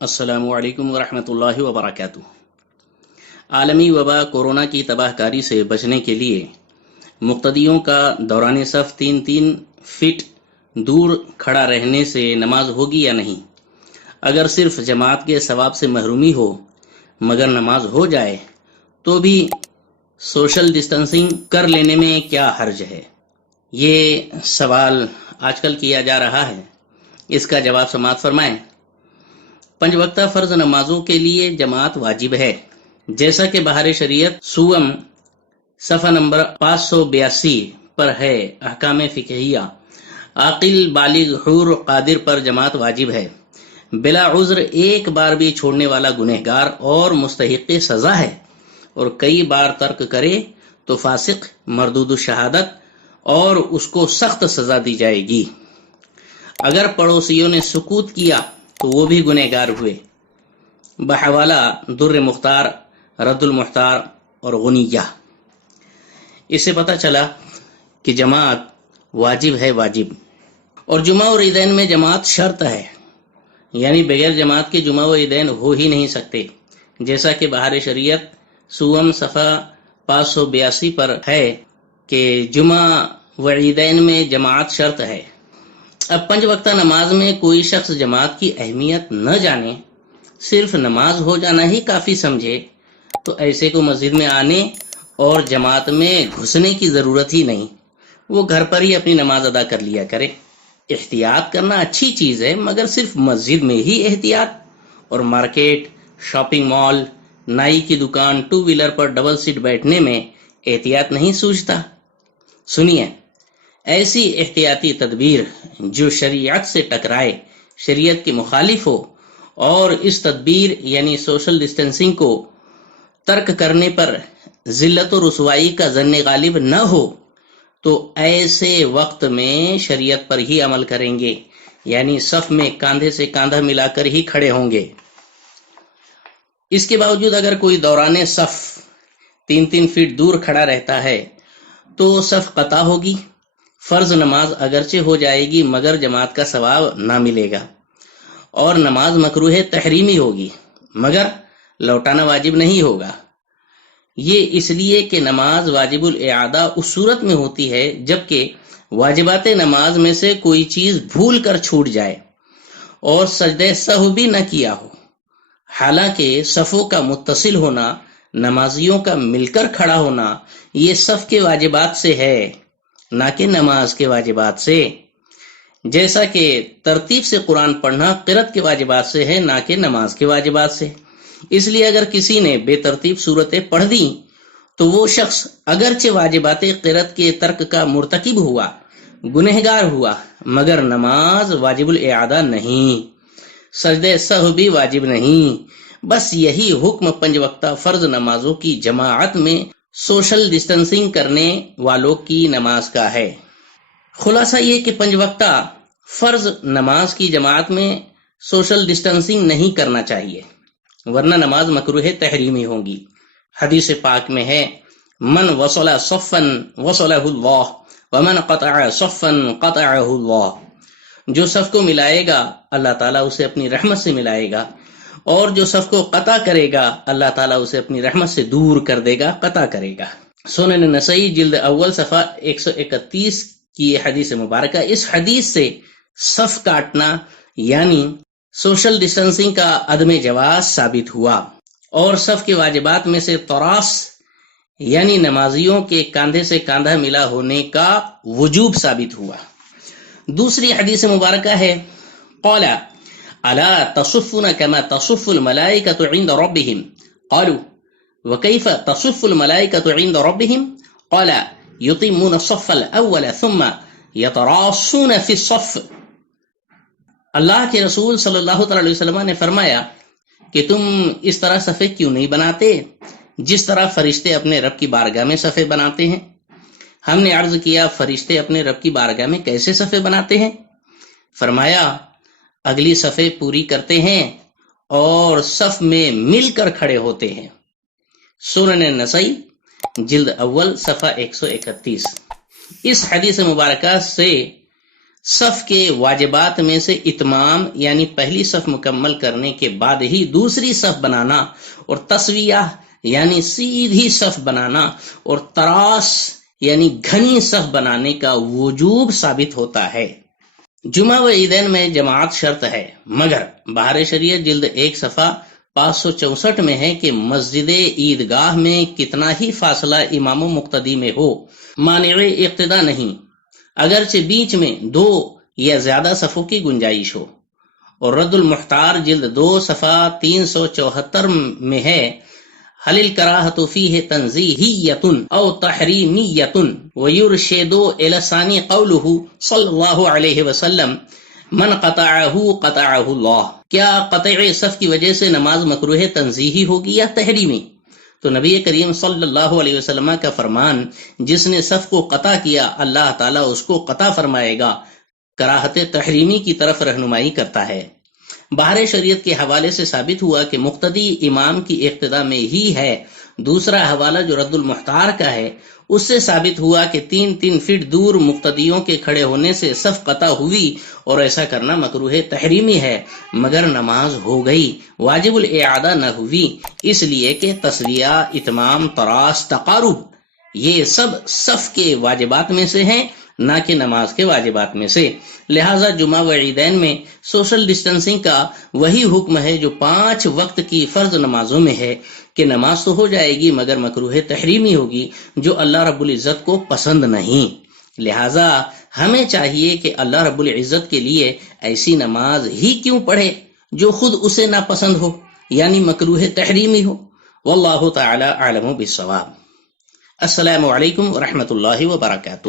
السلام علیکم ورحمۃ اللہ وبرکاتہ۔ عالمی وبا کورونا کی تباہ کاری سے بچنے کے لیے مقتدیوں کا دوران صف 3 فٹ دور کھڑا رہنے سے نماز ہوگی یا نہیں؟ اگر صرف جماعت کے ثواب سے محرومی ہو مگر نماز ہو جائے تو بھی سوشل ڈسٹنسنگ کر لینے میں کیا حرج ہے؟ یہ سوال آج کل کیا جا رہا ہے، اس کا جواب سماعت فرمائیں۔ 5 وقتہ فرض نمازوں کے لیے جماعت واجب ہے، جیسا کہ بہار شریعت سوم صفحہ نمبر 582 پر ہے۔ احکام فقہیہ: عاقل بالغ حور قادر پر جماعت واجب ہے، بلا عذر ایک بار بھی چھوڑنے والا گنہگار اور مستحق سزا ہے، اور کئی بار ترک کرے تو فاسق مردود الشہادت اور اس کو سخت سزا دی جائے گی۔ اگر پڑوسیوں نے سکوت کیا تو وہ بھی گنہگار ہوئے۔ بحوالہ در مختار، رد المختار اور غنیہ۔ اس سے پتہ چلا کہ جماعت واجب ہے، واجب۔ اور جمعہ اور عیدین میں جماعت شرط ہے، یعنی بغیر جماعت کے جمعہ و عیدین ہو ہی نہیں سکتے، جیسا کہ بہار شریعت سوم صفحہ 582 پر ہے کہ جمعہ و عیدین میں جماعت شرط ہے۔ اب 5 وقتہ نماز میں کوئی شخص جماعت کی اہمیت نہ جانے، صرف نماز ہو جانا ہی کافی سمجھے تو ایسے کو مسجد میں آنے اور جماعت میں گھسنے کی ضرورت ہی نہیں، وہ گھر پر ہی اپنی نماز ادا کر لیا کرے۔ احتیاط کرنا اچھی چیز ہے، مگر صرف مسجد میں ہی احتیاط، اور مارکیٹ، شاپنگ مال، نائی کی دکان، 2 ویلر پر ڈبل سیٹ بیٹھنے میں احتیاط نہیں سوچتا۔ سنیے، ایسی احتیاطی تدبیر جو شریعت سے ٹکرائے، شریعت کے مخالف ہو، اور اس تدبیر یعنی سوشل ڈسٹنسنگ کو ترک کرنے پر ذلت و رسوائی کا ظن غالب نہ ہو تو ایسے وقت میں شریعت پر ہی عمل کریں گے، یعنی صف میں کاندھے سے کاندھا ملا کر ہی کھڑے ہوں گے۔ اس کے باوجود اگر کوئی دوران صف 3 فٹ دور کھڑا رہتا ہے تو صف قطع ہوگی، فرض نماز اگرچہ ہو جائے گی مگر جماعت کا ثواب نہ ملے گا، اور نماز مکروہ تحریمی ہوگی مگر لوٹانا واجب نہیں ہوگا۔ یہ اس لیے کہ نماز واجب الاعادہ اس صورت میں ہوتی ہے جبکہ واجبات نماز میں سے کوئی چیز بھول کر چھوٹ جائے اور سجدہ سہو بھی نہ کیا ہو، حالانکہ صفوں کا متصل ہونا، نمازیوں کا مل کر کھڑا ہونا، یہ صف کے واجبات سے ہے نہ کہ نماز کے واجبات سے، جیسا کہ ترتیب سے قرآن پڑھنا قرأت کے واجبات سے ہے نہ کہ نماز کے واجبات سے۔ اس لیے اگر کسی نے بے ترتیب صورتیں پڑھ دیں تو وہ شخص اگرچہ واجبات قرأت کے ترک کا مرتکب ہوا، گنہگار ہوا، مگر نماز واجب الاعادہ نہیں، سجدہ سہو بھی واجب نہیں۔ بس یہی حکم 5 وقتہ فرض نمازوں کی جماعت میں سوشل ڈسٹنسنگ کرنے والوں کی نماز کا ہے۔ خلاصہ یہ کہ 5 وقتہ فرض نماز کی جماعت میں سوشل ڈسٹنسنگ نہیں کرنا چاہیے، ورنہ نماز مکروہ تحریمی ہوگی۔ حدیث پاک میں ہے، من وصل صفا وصلہ اللہ ومن قطع صفا قطعہ اللہ، جو صف کو ملائے گا اللہ تعالیٰ اسے اپنی رحمت سے ملائے گا، اور جو صف کو قطع کرے گا اللہ تعالیٰ اسے اپنی رحمت سے دور کر دے گا، قطع کرے گا۔ سنن نسائی جلد اول صفحہ 131 کی یہ حدیث مبارکہ، اس حدیث سے صف کاٹنا یعنی سوشل ڈسٹنسنگ کا عدم جواز ثابت ہوا، اور صف کے واجبات میں سے طراس یعنی نمازیوں کے کاندھے سے کاندھا ملا ہونے کا وجوب ثابت ہوا۔ دوسری حدیث مبارکہ ہے، قال الا تصفون كما تصف الملائکۃ عند ربهم قالوا وكيف تصف الملائکۃ عند ربهم قال يتمون الصف الاول ثم يتراصون في الصف۔ اللہ کے رسول صلی اللہ تعالی علیہ وسلم نے فرمایا کہ تم اس طرح صفیں کیوں نہیں بناتے جس طرح فرشتے اپنے رب کی بارگاہ میں صفیں بناتے ہیں؟ ہم نے عرض کیا، فرشتے اپنے رب کی بارگاہ میں کیسے صفیں بناتے ہیں؟ فرمایا، اگلی صفیں پوری کرتے ہیں اور صف میں مل کر کھڑے ہوتے ہیں۔ سنن نسائی جلد اول صفحہ 131۔ اس حدیث مبارکہ سے صف کے واجبات میں سے اتمام یعنی پہلی صف مکمل کرنے کے بعد ہی دوسری صف بنانا، اور تسویہ یعنی سیدھی صف بنانا، اور تراس یعنی گھنی صف بنانے کا وجوب ثابت ہوتا ہے۔ جمعہ و عیدین میں جماعت شرط ہے، مگر بہار شریعت جلد 1 صفحہ 564 میں ہے کہ مسجد عیدگاہ میں کتنا ہی فاصلہ امام و مقتدی میں ہو مانع اقتدا نہیں، اگرچہ بیچ میں 2 یا زیادہ صفوں کی گنجائش ہو۔ اور رد المحتار جلد 2 صفحہ 374 میں ہے، حل الکراہۃ فیہ تنزیہیۃ او تحریمیۃ ویرشد الی الثانی قولہ صلی اللہ علیہ وسلم من قطعہ قطعہ اللہ۔ کیا قطع صف کی وجہ سے نماز مکروہ تنزیہی ہوگی یا تحریمی؟ تو نبی کریم صلی اللہ علیہ وسلم کا فرمان، جس نے صف کو قطع کیا اللہ تعالیٰ اس کو قطع فرمائے گا، کراہت تحریمی کی طرف رہنمائی کرتا ہے۔ بہار شریعت کے حوالے سے ثابت ہوا کہ مقتدی امام کی اقتداء میں ہی ہے۔ دوسرا حوالہ جو رد المحتار کا ہے، اس سے ثابت ہوا کہ 3 فٹ دور مقتدیوں کے کھڑے ہونے سے صف قطع ہوئی، اور ایسا کرنا مکروہ تحریمی ہے، مگر نماز ہو گئی، واجب الاعادہ نہ ہوئی، اس لیے کہ تسویہ، اتمام، تراس، تقارب یہ سب صف کے واجبات میں سے ہیں، نہ کہ نماز کے واجبات میں سے۔ لہٰذا جمعہ و عیدین میں سوشل ڈسٹنسنگ کا وہی حکم ہے جو 5 وقت کی فرض نمازوں میں ہے، کہ نماز تو ہو جائے گی مگر مکروہ تحریمی ہوگی، جو اللہ رب العزت کو پسند نہیں۔ لہٰذا ہمیں چاہیے کہ اللہ رب العزت کے لیے ایسی نماز ہی کیوں پڑھے جو خود اسے ناپسند ہو، یعنی مکروہ تحریمی ہو۔ واللہ تعالی اعلم بالصواب۔ السلام علیکم ورحمۃ اللہ وبرکاتہ۔